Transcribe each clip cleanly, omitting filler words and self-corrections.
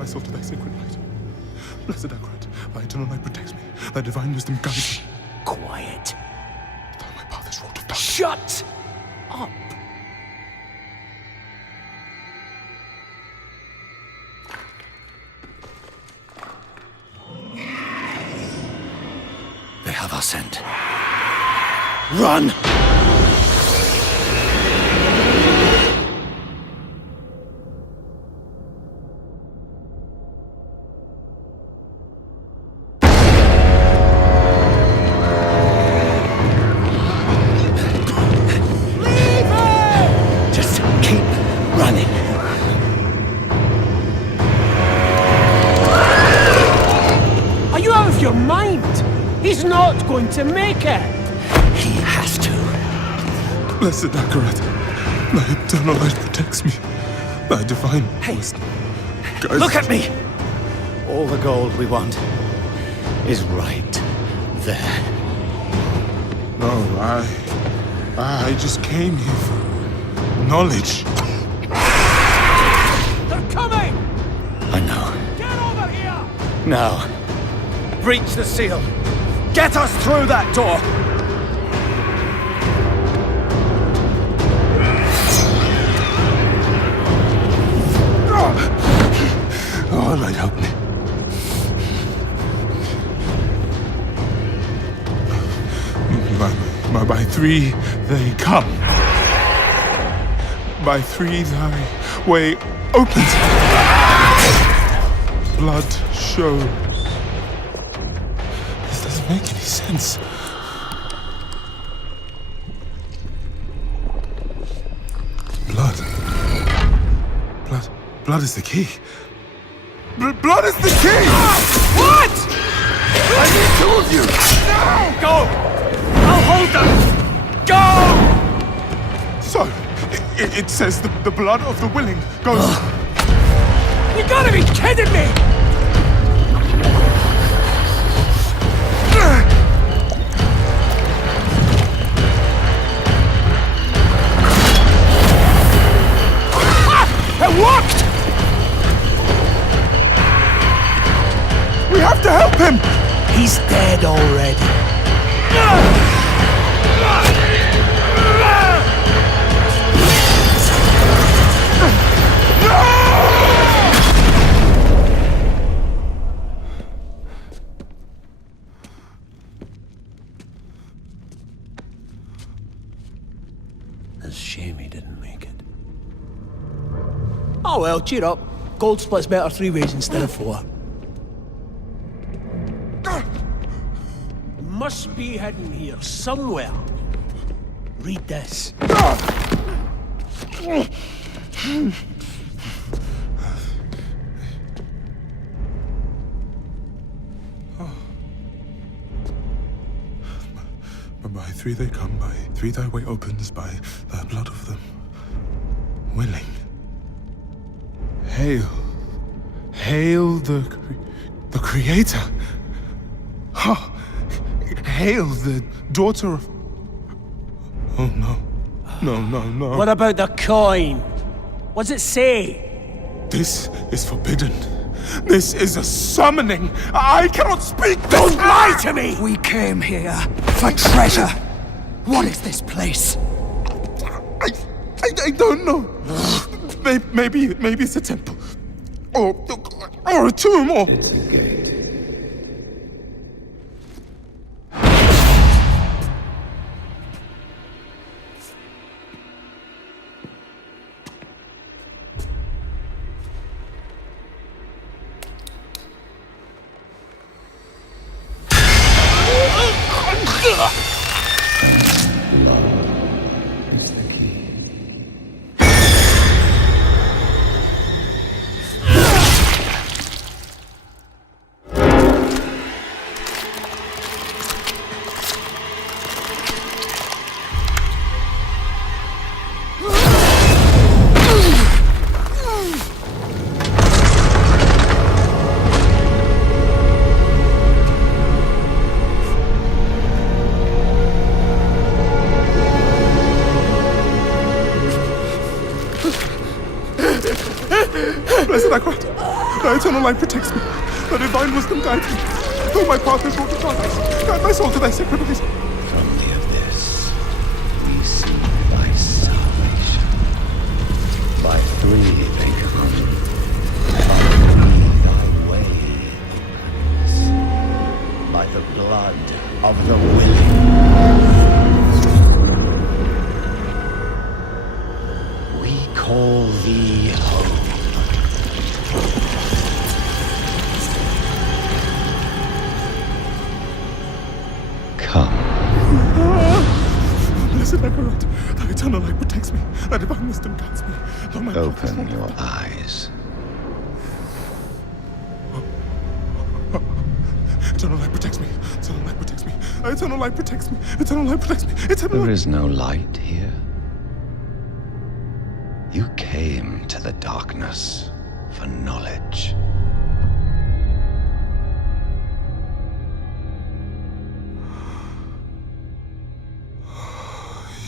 my soul to thy sacred light. Blessed Akrat, thy eternal light protects me. Thy divine wisdom guides me. Quiet. Thou my path is wrought of darkness. Shut up. They have our scent. Run! Just keep running. Are you out of your mind? He's not going to make it. He has to. Blessed Akrat, thy eternal light protects me. Thy divine wisdom guides Look at me! All the gold we want is right there. No, I just came here for knowledge. They're coming! I know. Get over here! Now, breach the seal. Get us through that door! Oh, light, help me. By three they come. By three thy way opens. Blood shows. This doesn't make any sense. Blood is the key. Blood is the key! What? I need two of you! No! Go! I'll hold them! Go! So, it says the blood of the willing goes... You gotta be kidding me! It worked! We have to help him! He's dead already. It's a shame he didn't make it. Oh well, cheer up. Gold splits better 3 ways instead of 4. It must be hidden here somewhere. Read this. By three they come, by three thy way opens, by the blood of them willing. Hail. Hail the Creator. Ha! Hail the daughter of... Oh, no. No. What about the coin? What's it say? This is forbidden. This is a summoning. I cannot speak. Don't lie to me! We came here for treasure. What is this place? I don't know. Maybe it's a temple. Or a tomb, or... It's a gate. Is the key. eternal light protects me. The divine wisdom guides me. Though my path is wrought upon us, guide my soul to thy sacred ways. From the abyss, we see thy salvation. By three they come. By three thy way opens. By the blood of the willing. We call thee home. Come. Blessed Akarat, thy eternal light protects me. Thy divine wisdom guides me. Though my path is Open wrought your upon us. eyes. Eternal light protects me. Eternal light protects me. Eternal light protects me. Eternal light protects me. Eternal There light. is no light here. You came to the darkness for knowledge.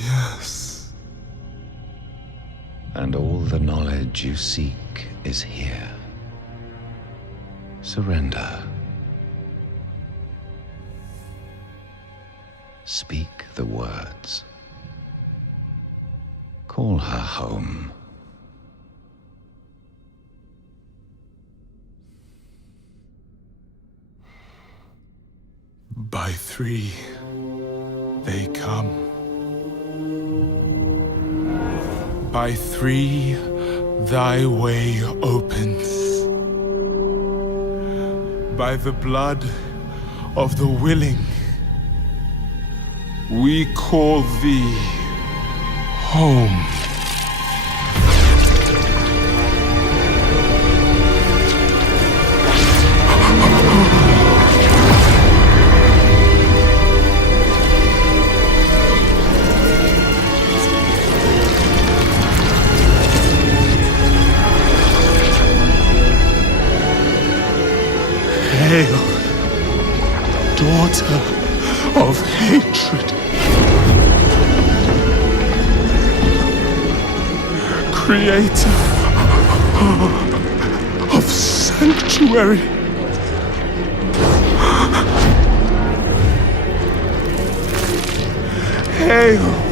Yes. And all the knowledge you seek is here. Surrender. Speak the words. Call her home. By three, they come. By three, thy way opens. By the blood of the willing, we call thee home. Hail, daughter of hatred, creator of sanctuary. Hail,